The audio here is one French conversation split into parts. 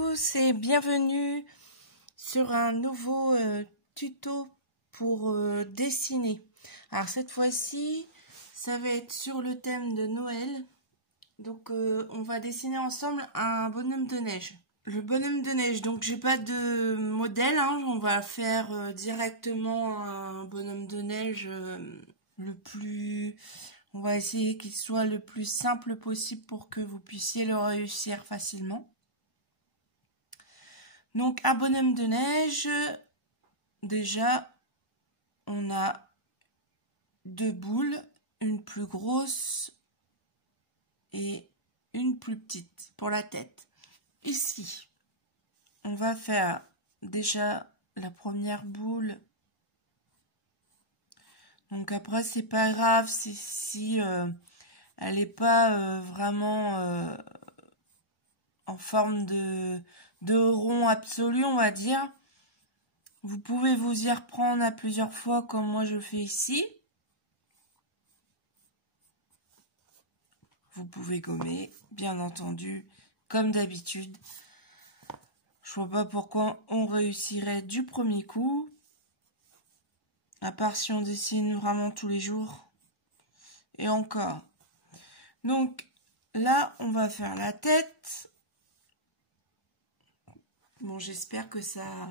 tous et bienvenue sur un nouveau tuto pour dessiner. Alors cette fois-ci, ça va être sur le thème de Noël. Donc on va dessiner ensemble un bonhomme de neige. Le bonhomme de neige, donc j'ai pas de modèle, hein, on va faire directement un bonhomme de neige on va essayer qu'il soit le plus simple possible pour que vous puissiez le réussir facilement. Donc un bonhomme de neige, déjà on a deux boules, une plus grosse et une plus petite pour la tête. Ici, on va faire déjà la première boule. Donc après, c'est pas grave si elle n'est pas vraiment en forme de rond absolu, on va dire. Vous pouvez vous y reprendre à plusieurs fois comme moi je fais ici. Vous pouvez gommer, bien entendu, comme d'habitude. Je vois pas pourquoi on réussirait du premier coup. À part si on dessine vraiment tous les jours. Et encore. Donc, là, on va faire la tête. Bon, j'espère que ça...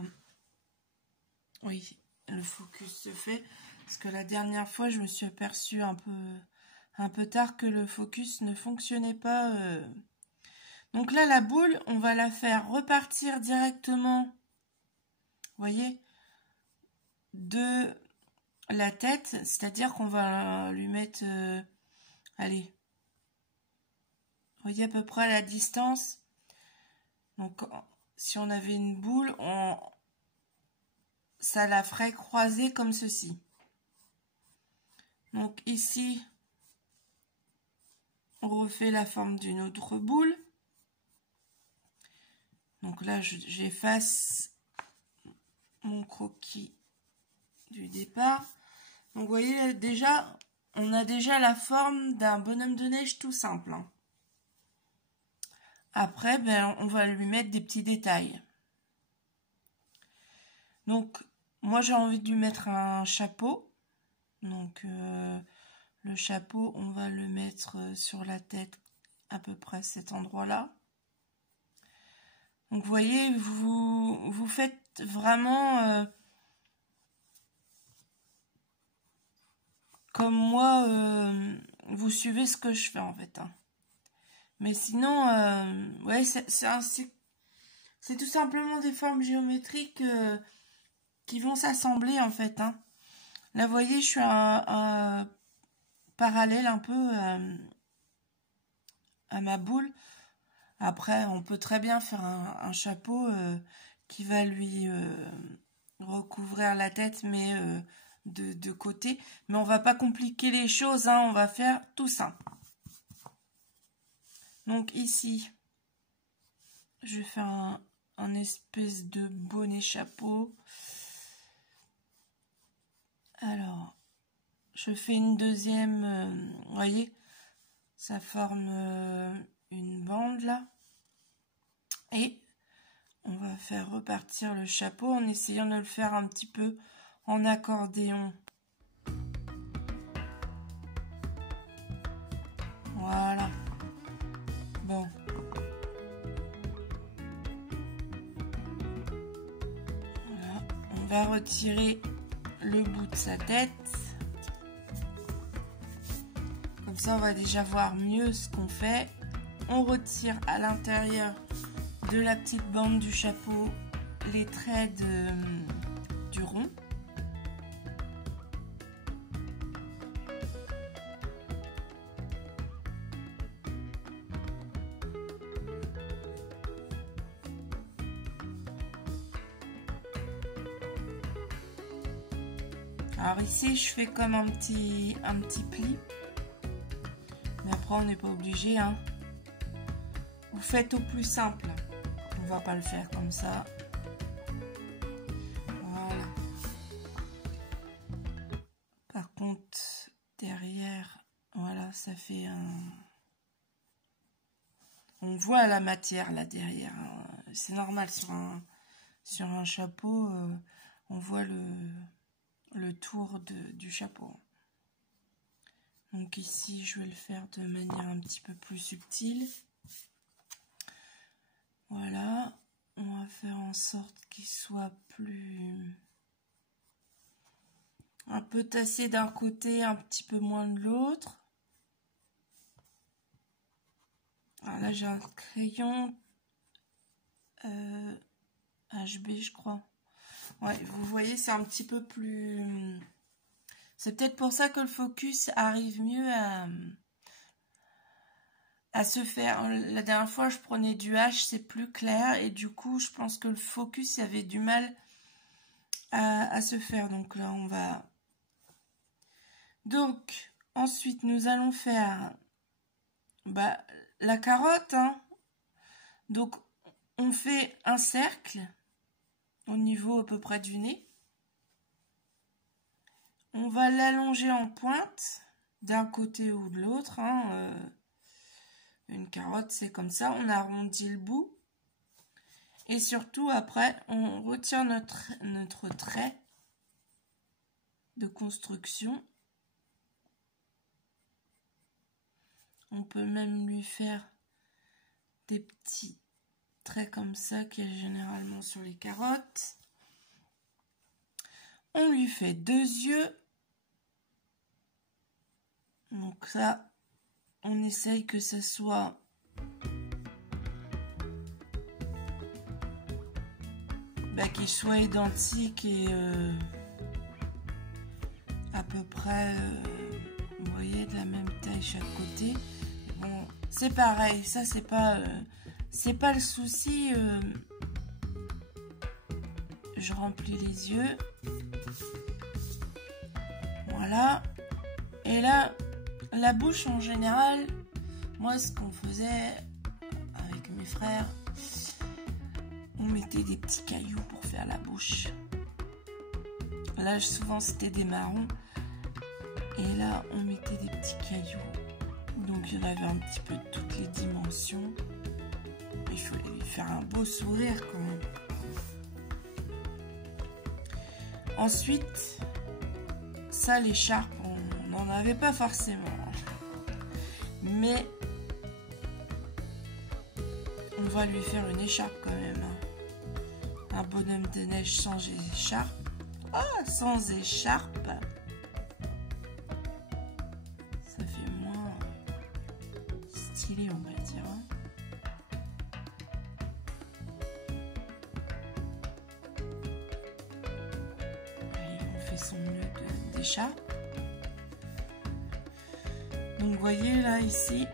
Oui, le focus se fait. Parce que la dernière fois, je me suis aperçue un peu tard que le focus ne fonctionnait pas. Donc là, la boule, on va la faire repartir directement. Vous voyez, de la tête, c'est-à-dire qu'on va lui mettre, allez, vous voyez à peu près la distance. Donc, si on avait une boule, ça la ferait croiser comme ceci. Donc ici, on refait la forme d'une autre boule. Donc là, j'efface mon croquis du départ. Donc vous voyez, déjà, on a déjà la forme d'un bonhomme de neige tout simple. Hein. Après, ben, on va lui mettre des petits détails. Donc, moi, j'ai envie de lui mettre un chapeau. Donc, le chapeau, on va le mettre sur la tête, à peu près à cet endroit-là. Donc, vous voyez, vous faites vraiment... comme moi, vous suivez ce que je fais en fait. Hein. Mais sinon, ouais, c'est tout simplement des formes géométriques qui vont s'assembler en fait. Hein. Là, vous voyez, je suis parallèle un peu à ma boule. Après, on peut très bien faire un chapeau qui va lui recouvrir la tête, mais... de côté, mais on va pas compliquer les choses, hein, on va faire tout simple. Donc ici, je vais faire un espèce de bonnet chapeau. Alors, je fais une deuxième, vous voyez, ça forme une bande là. Et on va faire repartir le chapeau en essayant de le faire un petit peu en accordéon. Voilà. Bon. Voilà. On va retirer le bout de sa tête. Comme ça, on va déjà voir mieux ce qu'on fait. On retire à l'intérieur de la petite bande du chapeau les traits du rond. Alors ici, je fais comme un petit pli. Mais après, on n'est pas obligé. Hein. Vous faites au plus simple. On va pas le faire comme ça. Voilà. Par contre, derrière, voilà, ça fait un... On voit la matière là derrière. Hein. c'est normal sur un chapeau, on voit le tour du chapeau. Donc ici, je vais le faire de manière un petit peu plus subtile. Voilà, on va faire en sorte qu'il soit plus... un peu tassé d'un côté, un petit peu moins de l'autre. Alors là, j'ai un crayon HB, je crois. Ouais, vous voyez, c'est un petit peu plus... C'est peut-être pour ça que le focus arrive mieux à se faire. La dernière fois, je prenais du H, c'est plus clair. Et du coup, je pense que le focus avait du mal à se faire. Donc là, on va... Donc, ensuite, nous allons faire la carotte. Hein. Donc, on fait un cercle au niveau à peu près du nez. On va l'allonger en pointe d'un côté ou de l'autre. Hein. Une carotte, c'est comme ça. On arrondit le bout. Et surtout, après, on retient notre trait de construction. On peut même lui faire des petits traits comme ça qu'il y a généralement sur les carottes. On lui fait 2 yeux. Donc ça, on essaye que ça soit qu'il soit identique et à peu près, vous voyez, de la même taille chaque côté. Bon, c'est pareil, ça c'est pas le souci. Je remplis les yeux. Voilà. Et là, la bouche en général, moi ce qu'on faisait avec mes frères, on mettait des petits cailloux pour faire la bouche. Là, souvent c'était des marrons. Et là, on mettait des petits cailloux. Donc il y en avait un petit peu de toutes les dimensions. Il fallait lui faire un beau sourire quand même. Ensuite, ça, l'écharpe, on n'en avait pas forcément. Mais on va lui faire une écharpe quand même. Un bonhomme de neige sans écharpe. Oh, sans écharpe. Ça fait moins stylé, on va dire. Allez, on fait son nœud d'écharpe. Donc vous voyez là ici,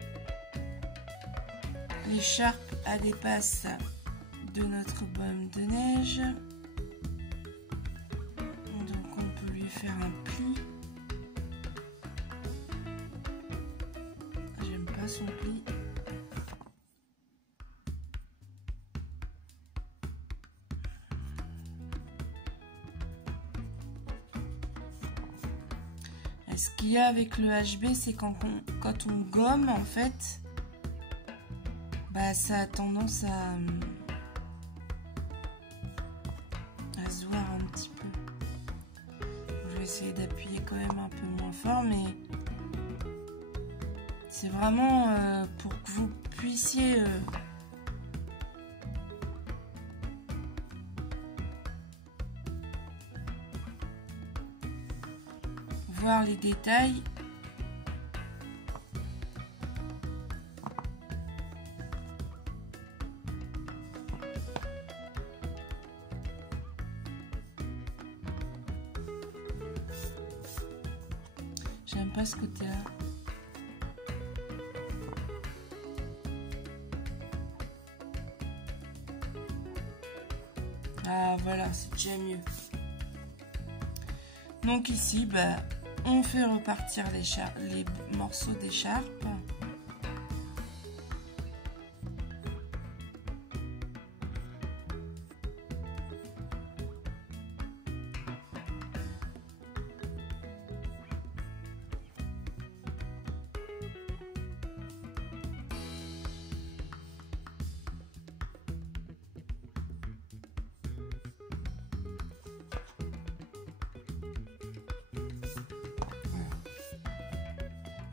l'écharpe a des passes de notre bonhomme de neige. Donc on peut lui faire un pli. J'aime pas son pli. Et ce qu'il y a avec le HB, c'est quand on gomme en fait, ça a tendance à se voir un petit peu. Je vais essayer d'appuyer quand même un peu moins fort, mais c'est vraiment pour que vous puissiez voir les détails. J'aime pas ce côté-là. Ah voilà, c'est déjà mieux. Donc ici, on fait repartir les morceaux d'écharpe.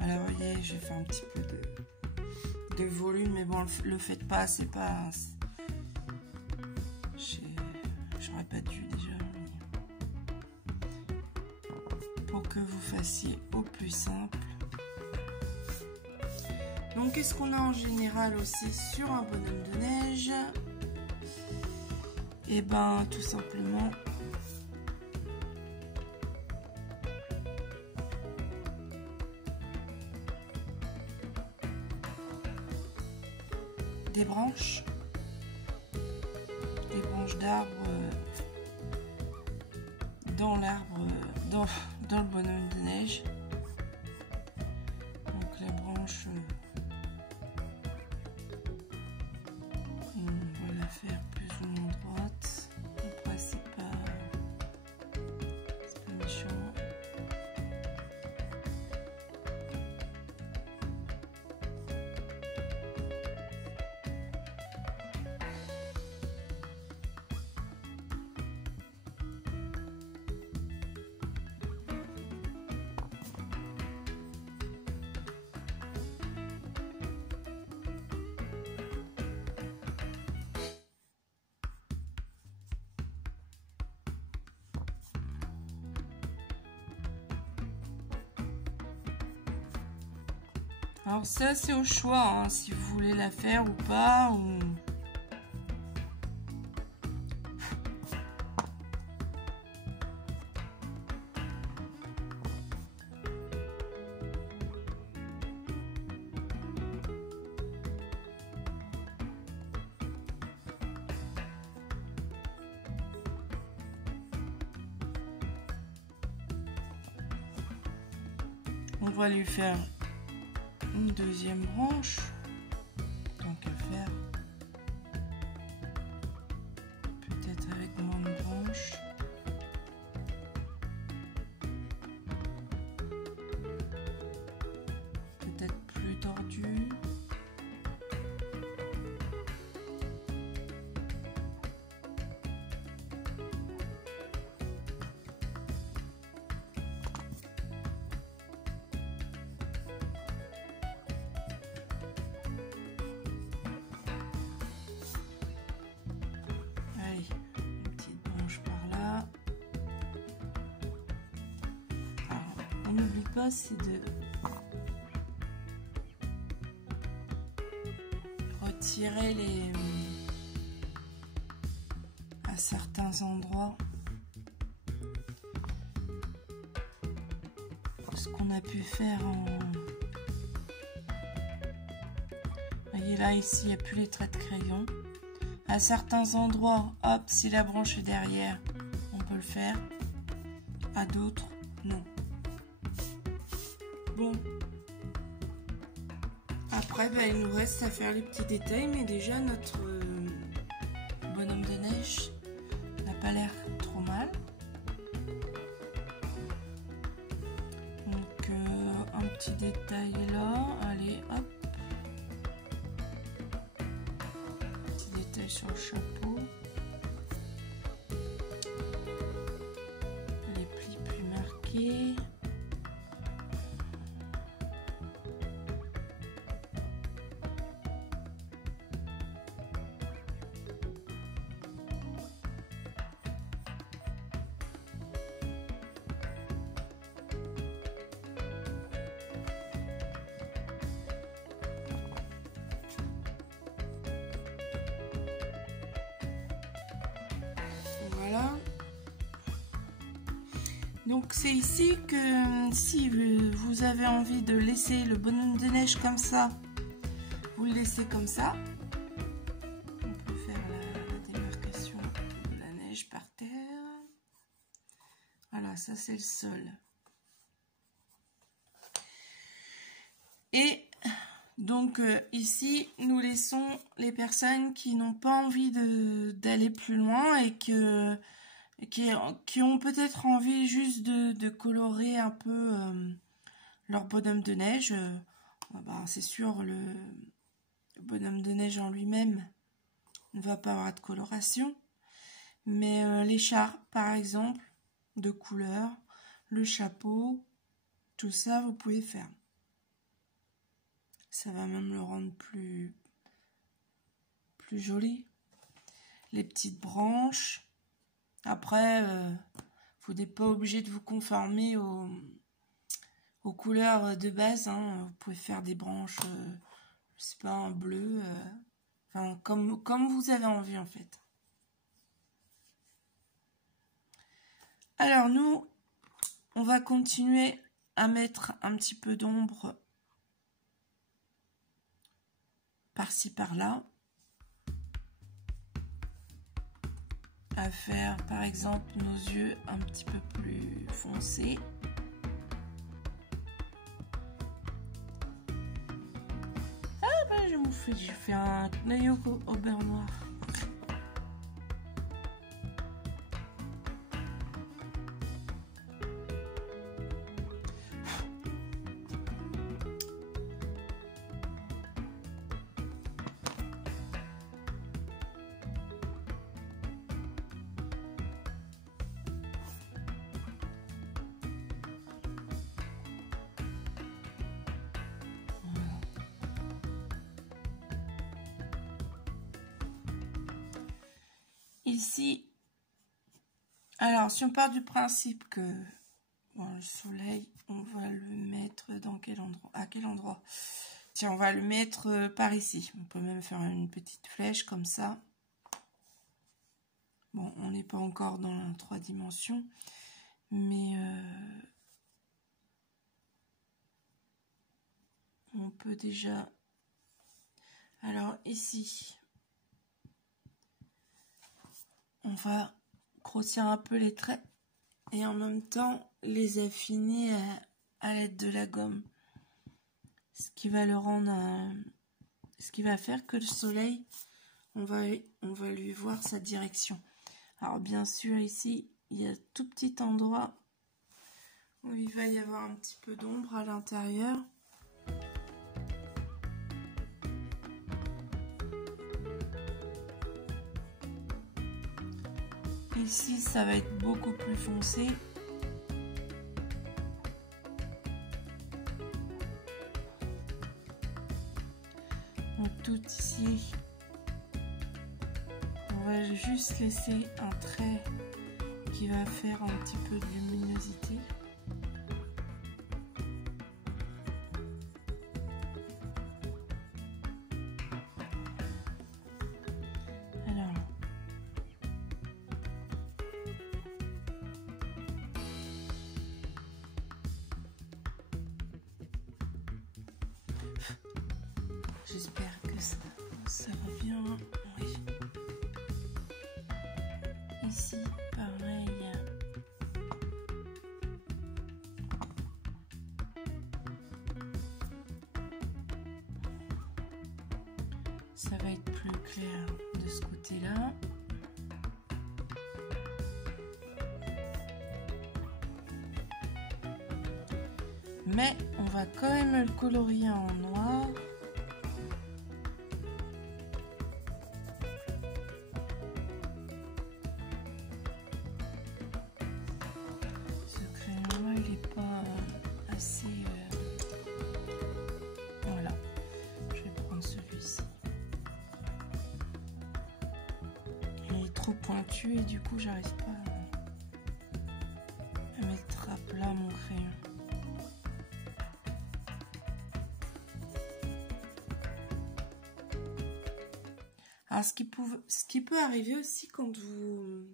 Voilà, vous voyez, j'ai fait un petit peu de volume, mais bon, le faites pas, c'est pas... J'aurais pas dû déjà. Pour que vous fassiez au plus simple. Donc, qu'est-ce qu'on a en général aussi sur un bonhomme de neige? Et ben, tout simplement... des branches d'arbres dans l'arbre, dans le bonhomme de neige. Donc la branche, on va la faire plus ou moins droite. Après c'est pas méchant. Alors ça c'est au choix, hein, si vous voulez la faire ou pas. On va lui faire une deuxième branche, tant qu'à faire, peut-être avec moins de branches. Peut-être plus tordu. On n'oublie pas, c'est de retirer à certains endroits ce qu'on a pu faire en... Vous voyez là, ici, il n'y a plus les traits de crayon. À certains endroits, hop, si la branche est derrière, on peut le faire. À d'autres, non. Bon, après il nous reste à faire les petits détails, mais déjà notre bonhomme de neige n'a pas l'air trop mal. Donc un petit détail là, allez hop, petit détail sur le chapeau, les plis plus marqués. Voilà. Donc c'est ici que si vous avez envie de laisser le bonhomme de neige comme ça, vous le laissez comme ça. On peut faire la démarcation de la neige par terre. Voilà, ça c'est le sol. Et donc ici, nous laissons les personnes qui n'ont pas envie d'aller plus loin et qui ont peut-être envie juste de colorer un peu leur bonhomme de neige. C'est sûr, le bonhomme de neige en lui-même ne va pas avoir de coloration. Mais l'écharpe, par exemple, de couleur, le chapeau, tout ça, vous pouvez faire. Ça va même le rendre plus joli. Les petites branches. Après, vous n'êtes pas obligé de vous conformer aux couleurs de base. Hein. Vous pouvez faire des branches, je sais pas, en bleu. Enfin, comme vous avez envie en fait. Alors nous, on va continuer à mettre un petit peu d'ombre par-ci par-là. À faire par exemple nos yeux un petit peu plus foncés. Ah ben j'ai fait un œil au beurre noir. Ici, alors si on part du principe que bon, le soleil, on va le mettre dans quel endroit? À quel endroit? Tiens, on va le mettre par ici. On peut même faire une petite flèche comme ça. Bon, on n'est pas encore dans la 3 dimensions, mais on peut déjà... Alors ici, on va grossir un peu les traits et en même temps les affiner à l'aide de la gomme. Ce qui va le rendre... ce qui va faire que le soleil, on va lui voir sa direction. Alors bien sûr ici, il y a tout petit endroit où il va y avoir un petit peu d'ombre à l'intérieur. Ici, ça va être beaucoup plus foncé. Donc tout ici, on va juste laisser un trait qui va faire un petit peu de luminosité. Alors, j'espère que ça va bien. Oui. Ici, pareil. Ça va être plus clair de ce côté-là. Mais on va quand même le colorier en noir. Ce crayon-là, il n'est pas assez... Voilà, je vais prendre celui-ci. Il est trop pointu et du coup, j'arrive pas à mettre à plat mon crayon. Alors, ce qui peut arriver aussi quand vous...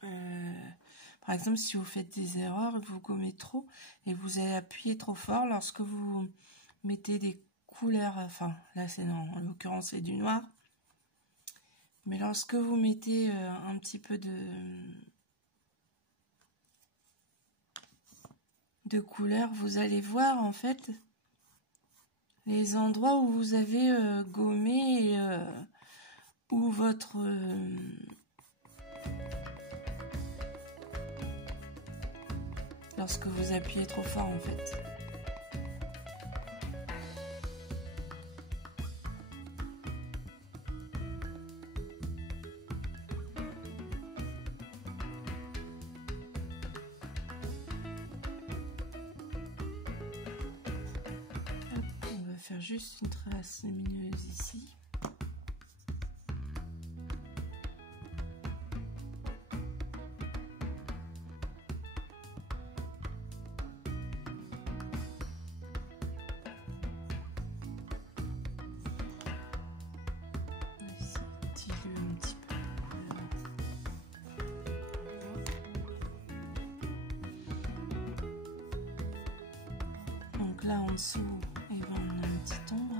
par exemple, si vous faites des erreurs, vous gommez trop et vous allez appuyer trop fort lorsque vous mettez des couleurs... Enfin, là, c'est non, en l'occurrence, c'est du noir. Mais lorsque vous mettez un petit peu de couleur, vous allez voir, en fait, les endroits où vous avez gommé... ou votre lorsque vous appuyez trop fort en fait. Hop, on va faire juste une trace lumineuse ici. Là en dessous, et ben, on a une petite ombre.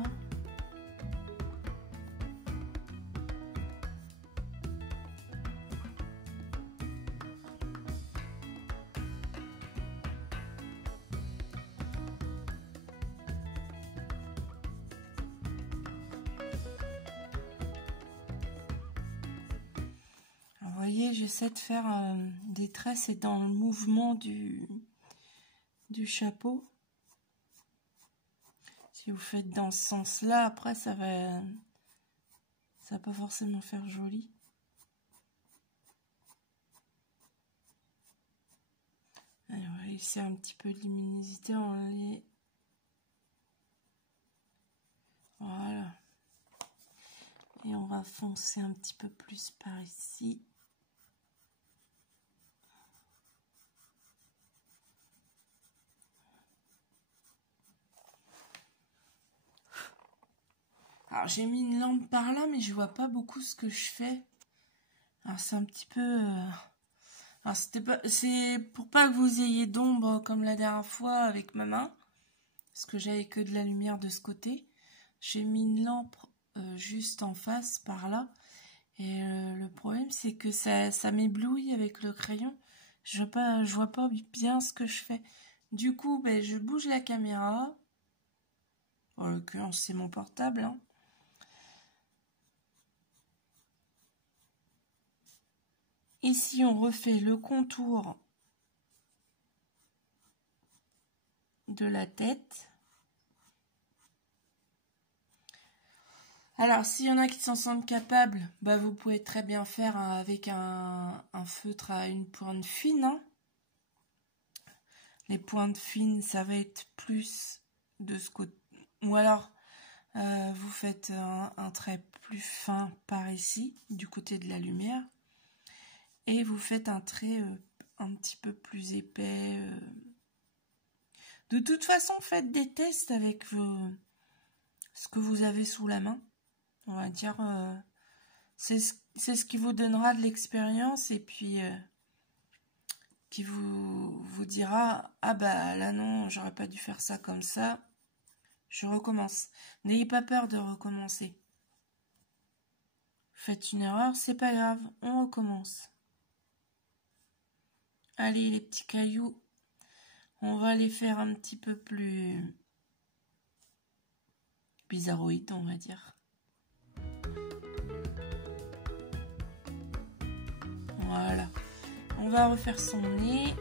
Vous voyez, j'essaie de faire des traits, c'est dans le mouvement du chapeau. Si vous faites dans ce sens-là, après ça va pas forcément faire joli. Allez, on va laisser un petit peu de luminosité, voilà. Et on va foncer un petit peu plus par ici. Alors j'ai mis une lampe par là, mais je vois pas beaucoup ce que je fais. Alors c'est un petit peu... Alors c'est pour pas que vous ayez d'ombre comme la dernière fois avec ma main, parce que j'avais que de la lumière de ce côté. J'ai mis une lampe juste en face par là, et le problème c'est que ça m'éblouit avec le crayon. Je vois pas bien ce que je fais. Du coup, ben, je bouge la caméra. En l'occurrence, c'est mon portable, hein. Ici, on refait le contour de la tête. Alors, s'il y en a qui s'en sentent capables, bah, vous pouvez très bien faire avec un feutre à une pointe fine, hein. Les pointes fines, ça va être plus de ce côté. Ou alors, vous faites un trait plus fin par ici, du côté de la lumière. Et vous faites un trait un petit peu plus épais. De toute façon, faites des tests avec ce que vous avez sous la main. On va dire, c'est ce qui vous donnera de l'expérience et puis qui vous dira « Ah bah là non, j'aurais pas dû faire ça comme ça. Je recommence. » N'ayez pas peur de recommencer. Faites une erreur, c'est pas grave, on recommence. Allez, les petits cailloux, on va les faire un petit peu plus bizarroïdes, on va dire. Voilà. On va refaire son nez.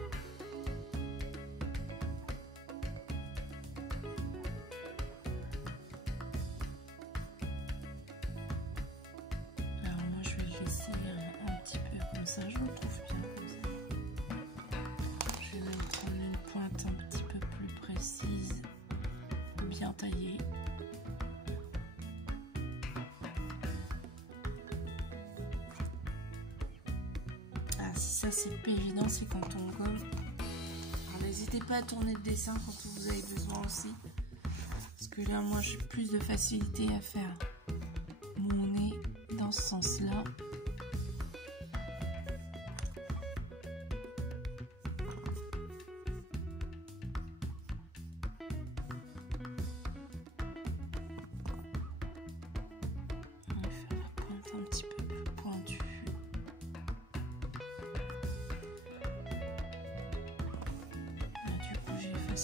Alors moi, je vais le laisser un petit peu comme ça, je le trouve bien comme ça. Je vais même prendre une pointe un petit peu plus précise, bien taillée. Ah, si ça c'est pas évident, c'est quand on gomme. Alors n'hésitez pas à tourner le dessin quand vous avez besoin aussi. Parce que là, moi, j'ai plus de facilité à faire mon nez dans ce sens-là.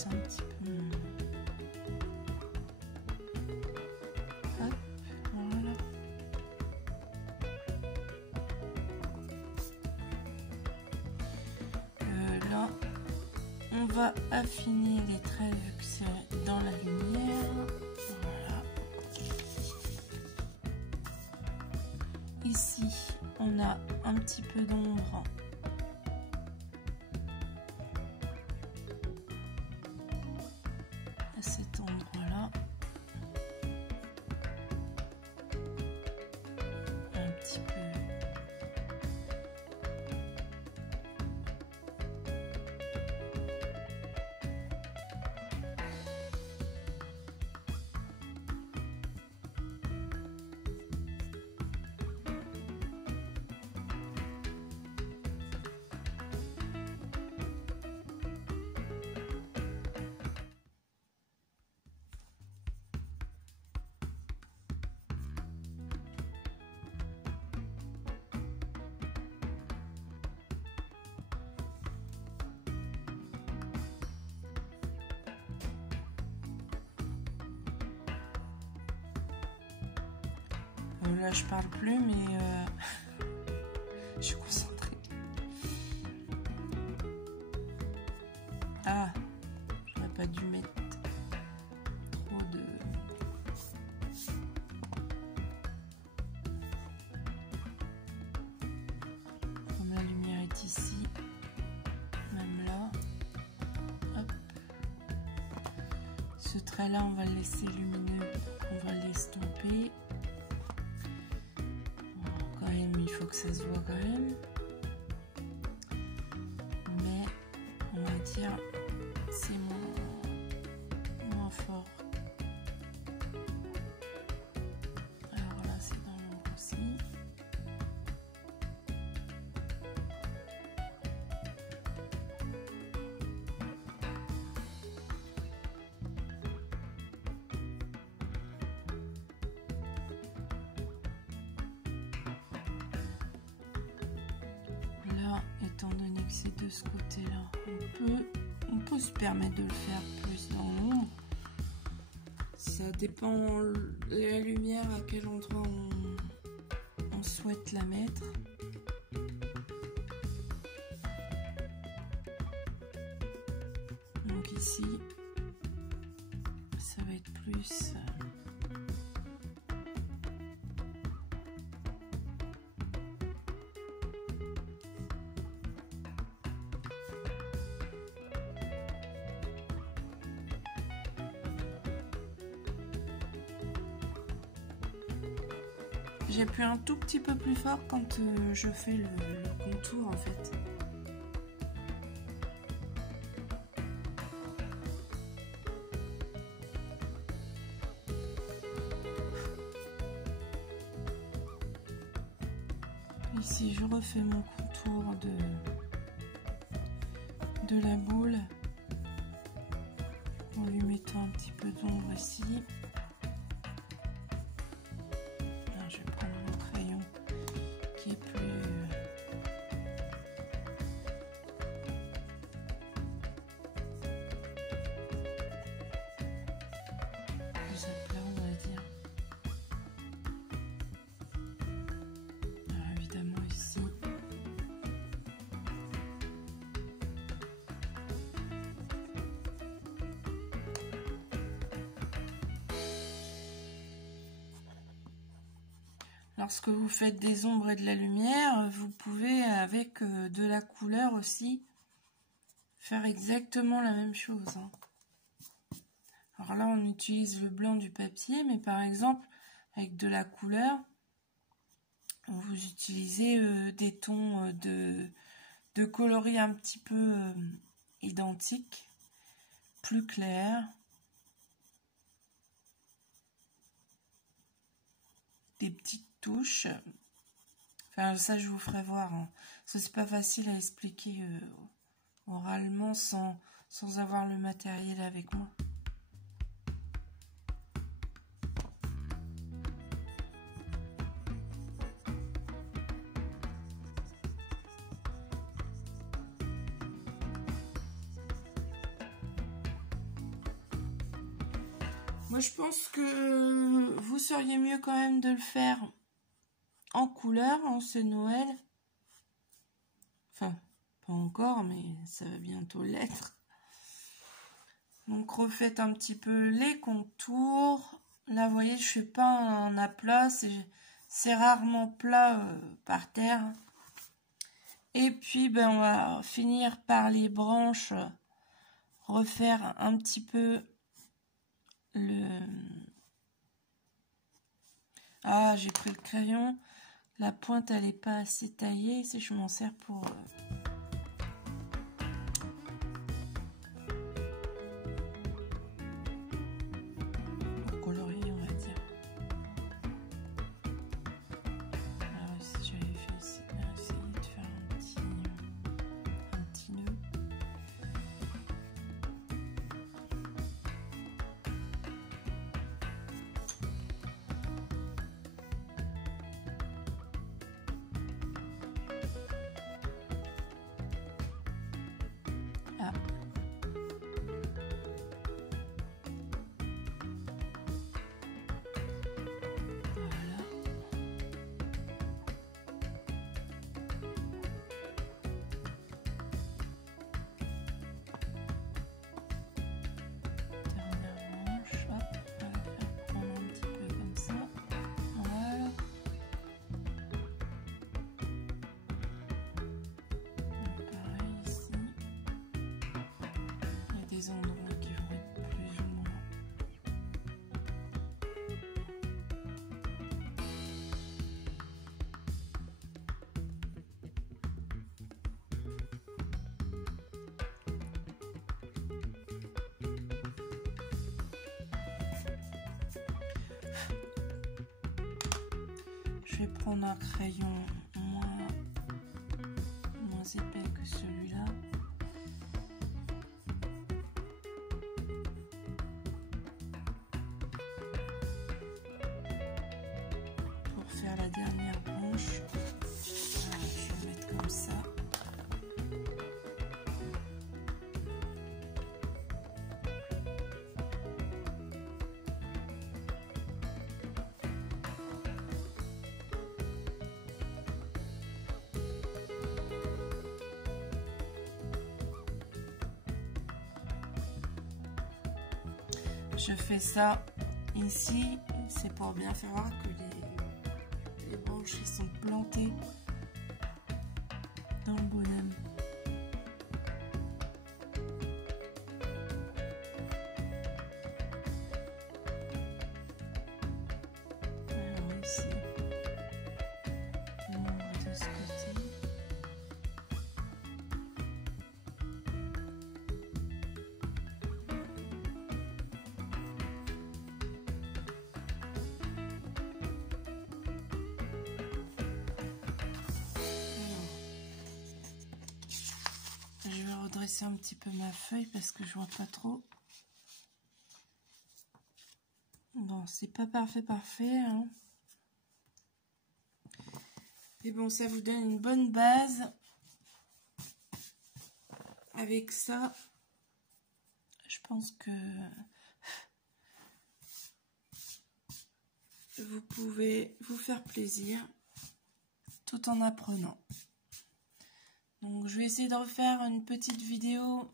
Un petit peu. Hop, voilà. Là, on va affiner les traits vu que c'est dans la lumière. Voilà. Ici, on a un petit peu d'ombre. À cet endroit-là. Là, je parle plus, mais je suis concentrée. Ah, j'aurais pas dû mettre trop de... Comme la lumière est ici, même là. Hop. Ce trait-là, on va le laisser lumineux, on va l'estomper. Il faut que ça se voit quand même, mais on va dire c'est moins fort. Alors là c'est dans l'ombre aussi. Étant donné que c'est de ce côté-là, on peut se permettre de le faire plus dans l'ombre. Ça dépend de la lumière, à quel endroit on souhaite la mettre. Donc ici, ça va être plus... J'appuie un tout petit peu plus fort quand je fais le contour en fait. Ici je refais mon contour de la boule en lui mettant un petit peu d'ombre ici. Je vais prendre mon crayon qui est plus à plat, on va dire. Alors, évidemment ici. Lorsque vous faites des ombres et de la lumière, vous pouvez, avec de la couleur aussi, faire exactement la même chose. Alors là, on utilise le blanc du papier, mais par exemple, avec de la couleur, vous utilisez des tons de coloris un petit peu identiques, plus clairs. Des petites touches. Enfin, ça, je vous ferai voir. Ça, c'est pas facile à expliquer oralement sans avoir le matériel avec moi. Moi, je pense que vous seriez mieux quand même de le faire en couleur, c'est Noël. Enfin, pas encore, mais ça va bientôt l'être. Donc, refaites un petit peu les contours. Là, vous voyez, je fais pas un aplat, c'est rarement plat par terre. Et puis, ben, on va finir par les branches, refaire un petit peu Ah, j'ai pris le crayon. La pointe, elle n'est pas assez taillée. Si je m'en sers pour colorier, on va dire. Alors ici, j'avais fait ici, essayer de faire un petit nœud. vais prendre un crayon moins épais que celui-là. Pour faire la dernière branche, voilà, je vais mettre comme ça. Je fais ça ici, c'est pour bien faire voir que les branches sont plantées dans le bonhomme. Alors ici, on ouvre de ce côté. Je vais redresser un petit peu ma feuille parce que je vois pas trop. Bon, c'est pas parfait, hein. Et bon, ça vous donne une bonne base. Avec ça, je pense que vous pouvez vous faire plaisir tout en apprenant. Donc je vais essayer de refaire une petite vidéo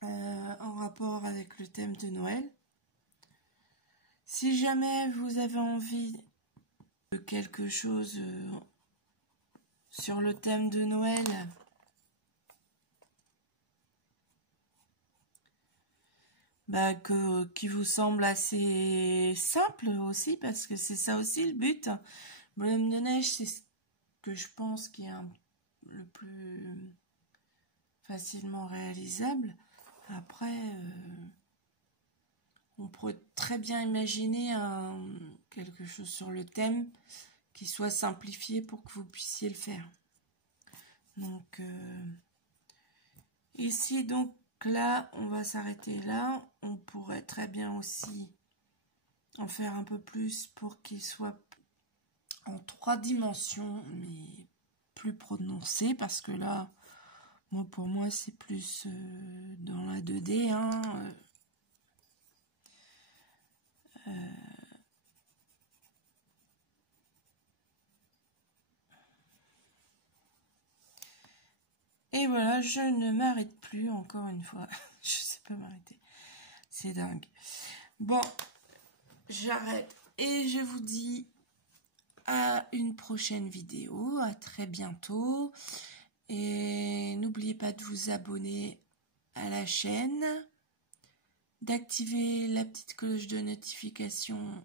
en rapport avec le thème de Noël. Si jamais vous avez envie de quelque chose sur le thème de Noël, qui vous semble assez simple aussi, parce que c'est ça aussi le but. Bonhomme de neige, c'est ce que je pense qui est le plus facilement réalisable. Après, on pourrait très bien imaginer quelque chose sur le thème qui soit simplifié pour que vous puissiez le faire. Donc, ici, donc, là, on va s'arrêter là. On pourrait très bien aussi en faire un peu plus pour qu'il soit en 3 dimensions, mais plus prononcé, parce que là, pour moi, c'est plus dans la 2D, hein. Et voilà, je ne m'arrête plus, encore une fois. Je sais pas m'arrêter. C'est dingue. Bon, j'arrête et je vous dis à une prochaine vidéo. À très bientôt. Et n'oubliez pas de vous abonner à la chaîne, d'activer la petite cloche de notification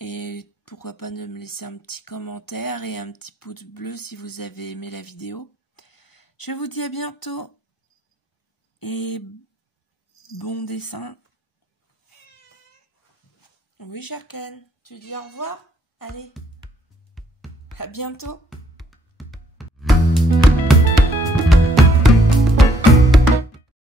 et pourquoi pas de me laisser un petit commentaire et un petit pouce bleu si vous avez aimé la vidéo. Je vous dis à bientôt et bon dessin. Oui, Sharkan, tu dis au revoir? Allez, à bientôt.